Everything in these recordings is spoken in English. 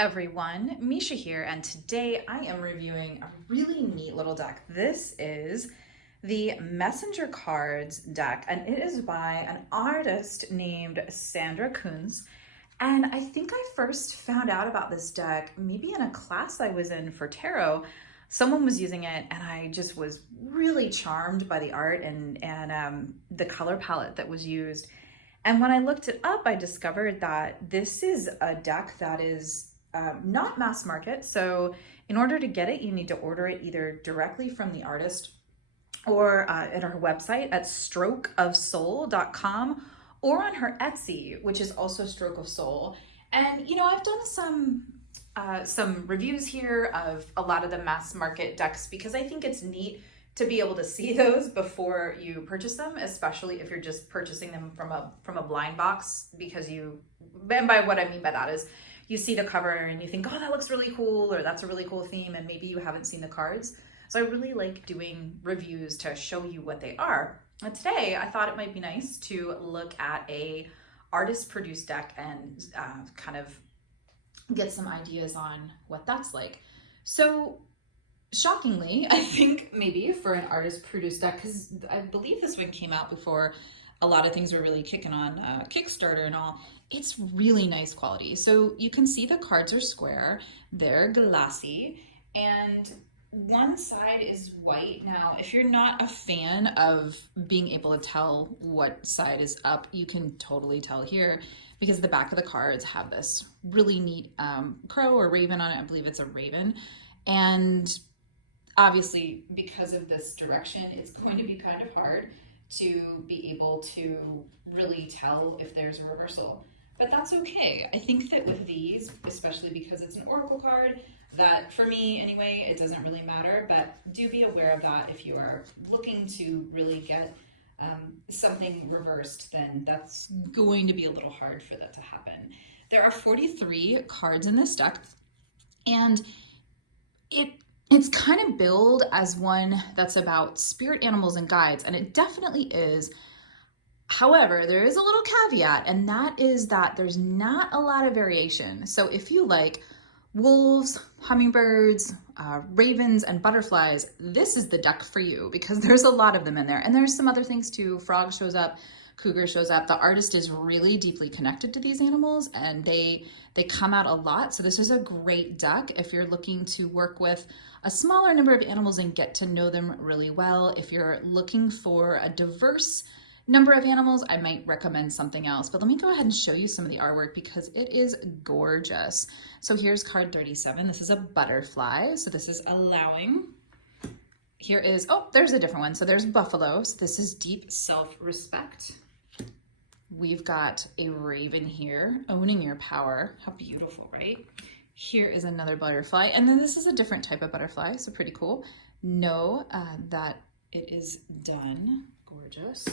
everyone, Misha here, and today I am reviewing a really neat little deck. This is the Messenger Cards deck, and it is by an artist named Sandra Kunz. And I think I first found out about this deck maybe in a class I was in for tarot. Someone was using it, and I just was really charmed by the art and the color palette that was used. And when I looked it up, I discovered that this is a deck that is not mass market. So in order to get it, you need to order it either directly from the artist or at her website at strokeofsoul.com or on her Etsy, which is also Stroke of Soul. And, you know, I've done some reviews here of a lot of the mass market decks because I think it's neat to be able to see those before you purchase them, especially if you're just purchasing them from a blind box, because and by what I mean by that is you see the cover and you think, oh, that looks really cool, or that's a really cool theme, and maybe you haven't seen the cards. So I really like doing reviews to show you what they are. And today I thought it might be nice to look at a artist produced deck and kind of get some ideas on what that's like. So shockingly, I think maybe for an artist produced deck, because I believe this one came out before a lot of things were really kicking on Kickstarter and all, it's really nice quality. So you can see the cards are square, they're glossy, and one side is white. Now, if you're not a fan of being able to tell what side is up, you can totally tell here because the back of the cards have this really neat crow or raven on it. I believe it's a raven. And obviously, because of this direction, it's going to be kind of hard to be able to really tell if there's a reversal. But that's okay. I think that with these, especially because it's an oracle card, that for me anyway, it doesn't really matter, but do be aware of that. If you are looking to really get something reversed, then that's going to be a little hard for that to happen. There are 43 cards in this deck, and it's kind of billed as one that's about spirit animals and guides, and it definitely is. However, there is a little caveat, and that is that there's not a lot of variation. So if you like wolves, hummingbirds, ravens, and butterflies, this is the deck for you because there's a lot of them in there. And there's some other things too. Frog shows up, cougar shows up. The artist is really deeply connected to these animals, and they come out a lot. So this is a great deck if you're looking to work with a smaller number of animals and get to know them really well. If you're looking for a diverse number of animals, I might recommend something else. But let me go ahead and show you some of the artwork because it is gorgeous. So here's card 37. This is a butterfly. So this is allowing. Here is, oh, there's a different one. So there's buffaloes. This is deep self-respect. We've got a raven here, owning your power. How beautiful, right? Here is another butterfly. And then this is a different type of butterfly, so pretty cool. Know that it is done. Gorgeous.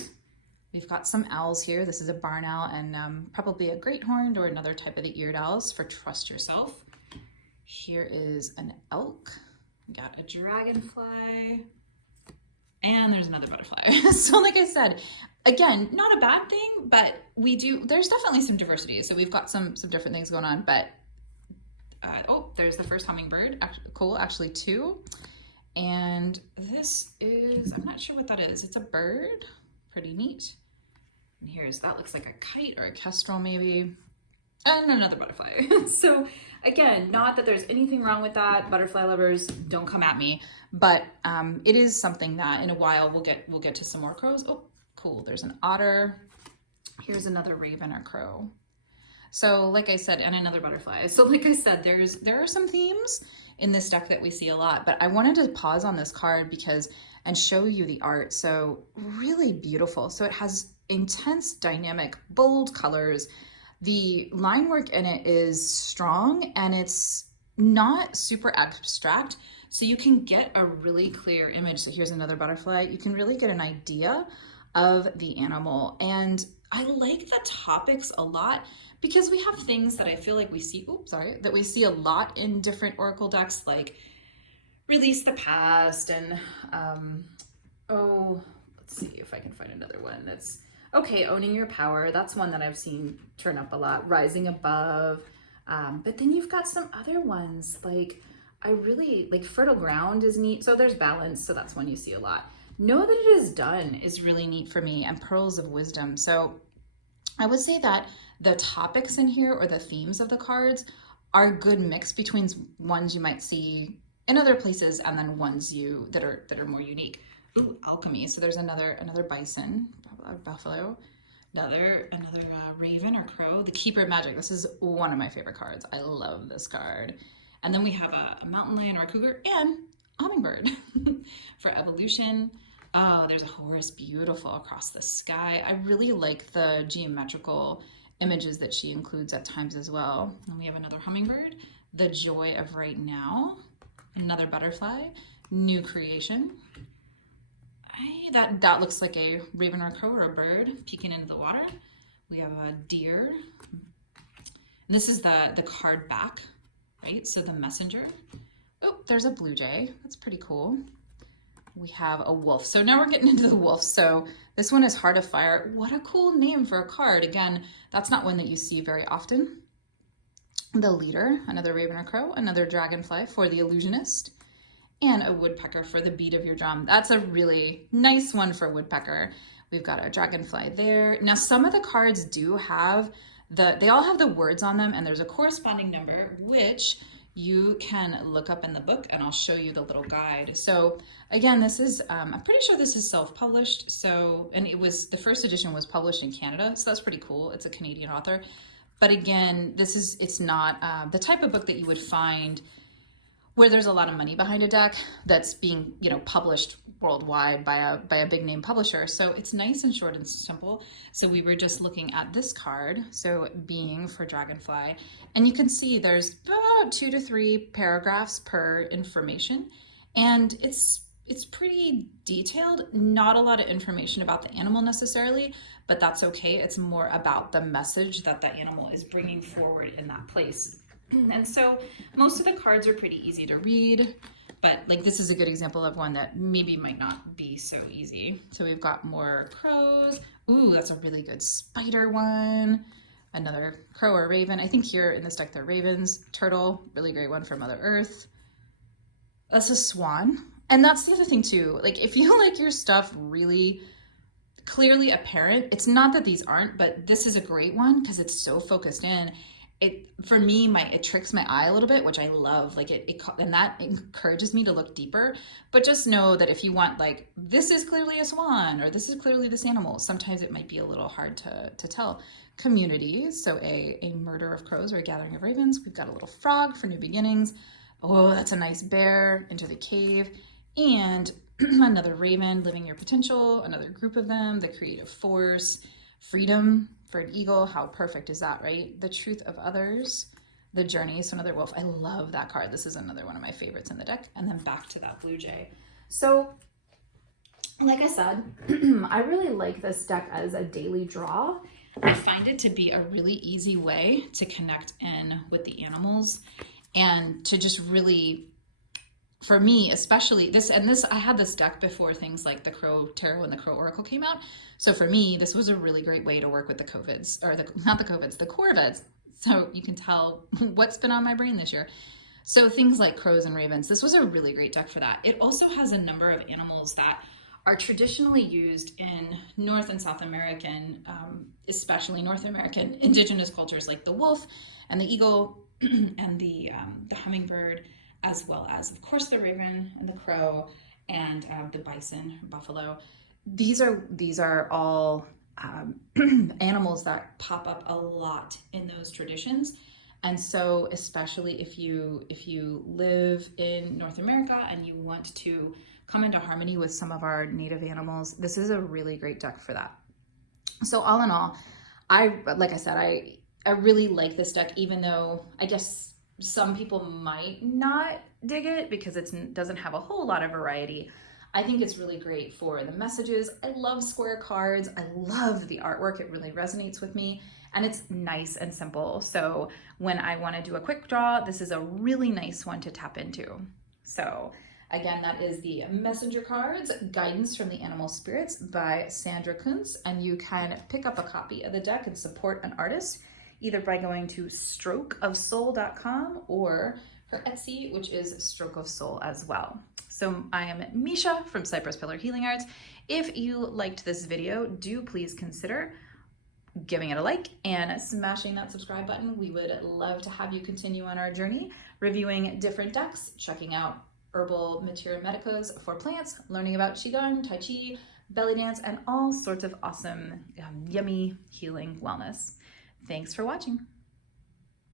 We've got some owls here. This is a barn owl and probably a great horned or another type of the eared owls for trust yourself. Here is an elk. We got a dragonfly. And there's another butterfly. So like I said, again, not a bad thing, but there's definitely some diversity. So we've got some different things going on, but oh, there's the first hummingbird. Cool, actually two. And this is, I'm not sure what that is. It's a bird, pretty neat. And that looks like a kite or a kestrel maybe. And another butterfly. So again, not that there's anything wrong with that. Butterfly lovers, don't come at me. But it is something that in a while we'll get to some more crows. Oh, cool. There's an otter. Here's another raven or crow. So like I said, and another butterfly. So like I said, there are some themes in this deck that we see a lot, but I wanted to pause on this card and show you the art. So really beautiful. So it has intense, dynamic, bold colors. The line work in it is strong and it's not super abstract. So you can get a really clear image. So here's another butterfly. You can really get an idea of the animal. And I like the topics a lot because we have things that I feel like we see a lot in different oracle decks, like release the past and, let's see if I can find another one that's, okay, owning your power. That's one that I've seen turn up a lot. Rising above, But then you've got some other ones, like I really like Fertile Ground is neat. So there's Balance, so that's one you see a lot. Know That It Is Done is really neat for me, and Pearls of Wisdom. So I would say that the topics in here, or the themes of the cards, are a good mix between ones you might see in other places and then ones that are more unique. Ooh, Alchemy. So there's another bison, a buffalo, another raven or crow. The Keeper of Magic. This is one of my favorite cards. I love this card. And then we have a mountain lion or a cougar and a hummingbird for evolution. Oh, there's a horse, beautiful across the sky. I really like the geometrical images that she includes at times as well. And we have another hummingbird, the joy of right now, another butterfly, new creation. That looks like a raven or a crow or a bird peeking into the water. We have a deer. And this is the card back, right? So the messenger. Oh, there's a blue jay. That's pretty cool. We have a wolf. So now we're getting into the wolf. So this one is Heart of Fire. What a cool name for a card. Again, that's not one that you see very often. The leader, another raven or crow, another dragonfly for the illusionist, and a woodpecker for the beat of your drum. That's a really nice one for woodpecker. We've got a dragonfly there. Now, some of the cards do have they all have the words on them, and there's a corresponding number, which you can look up in the book, and I'll show you the little guide. So again, this is, I'm pretty sure this is self-published. So, and the first edition was published in Canada. So that's pretty cool. It's a Canadian author. But again, it's not the type of book that you would find where there's a lot of money behind a deck that's being, published worldwide by a big name publisher. So it's nice and short and simple. So we were just looking at this card, so being for Dragonfly, and you can see there's about 2 to 3 paragraphs per information, and it's pretty detailed. Not a lot of information about the animal necessarily, but that's okay. It's more about the message that the animal is bringing forward in that place. And so most of the cards are pretty easy to read, but like this is a good example of one that maybe might not be so easy. So we've got more crows. Ooh, that's a really good spider one. Another crow or raven. I think here in this deck they're ravens. Turtle, really great one for Mother Earth. That's a swan. And that's the other thing too. Like if you like your stuff really clearly apparent, it's not that these aren't, but this is a great one because it's so focused in. For me, it tricks my eye a little bit, which I love. Like and that encourages me to look deeper. But just know that if you want, like, this is clearly a swan or this is clearly this animal, sometimes it might be a little hard to tell. Community, so a murder of crows or a gathering of ravens. We've got a little frog for new beginnings. Oh, that's a nice bear, into the cave, and another raven, living your potential. Another group of them, the creative force, freedom. For an eagle, how perfect is that, right? The truth of others, the journey, so another wolf. I love that card. This is another one of my favorites in the deck. And then back to that blue jay. So, like I said, I really like this deck as a daily draw. I find it to be a really easy way to connect in with the animals and to just really, for me, especially this, I had this deck before things like the Crow Tarot and the Crow Oracle came out. So for me, this was a really great way to work with the Covids, or the Corvids. So you can tell what's been on my brain this year. So things like crows and ravens, this was a really great deck for that. It also has a number of animals that are traditionally used in North and South American, especially North American indigenous cultures, like the wolf and the eagle and the hummingbird, as well as, of course, the raven and the crow and the bison, buffalo. These are all animals that pop up a lot in those traditions. And so especially if you live in North America and you want to come into harmony with some of our native animals, this is a really great deck for that. So all in all, like I said, I really like this deck, even though I guess some people might not dig it because it doesn't have a whole lot of variety. I think it's really great for the messages. I love square cards. I love the artwork. It really resonates with me, and it's nice and simple. So when I want to do a quick draw, this is a really nice one to tap into. So again, that is the Messenger Cards, Guidance from the Animal Spirits by Sandra Kunz, and you can pick up a copy of the deck and support an artist. either by going to strokeofsoul.com or her Etsy, which is Stroke of Soul as well. So I am Misha from Cypress Pillar Healing Arts. If you liked this video, do please consider giving it a like and smashing that subscribe button. We would love to have you continue on our journey, reviewing different decks, checking out herbal materia medicos for plants, learning about Qigong, Tai Chi, belly dance, and all sorts of awesome, yummy healing wellness. Thanks for watching.